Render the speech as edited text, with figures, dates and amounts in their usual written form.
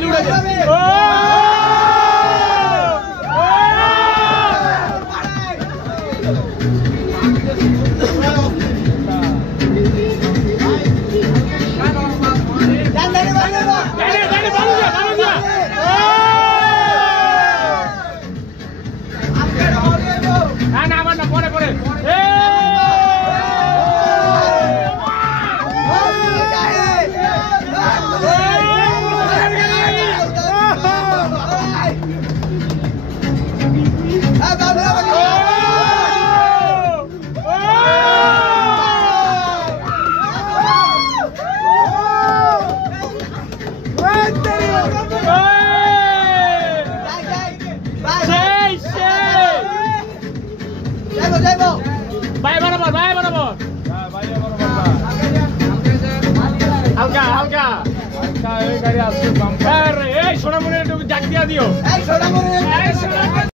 বালি উড়েছে ও হালকা হালকা হালকা এই গাড়ি আসছে বাম্পার এই সোনামণি একটু জাগ দিয়া দিও এই সোনামণি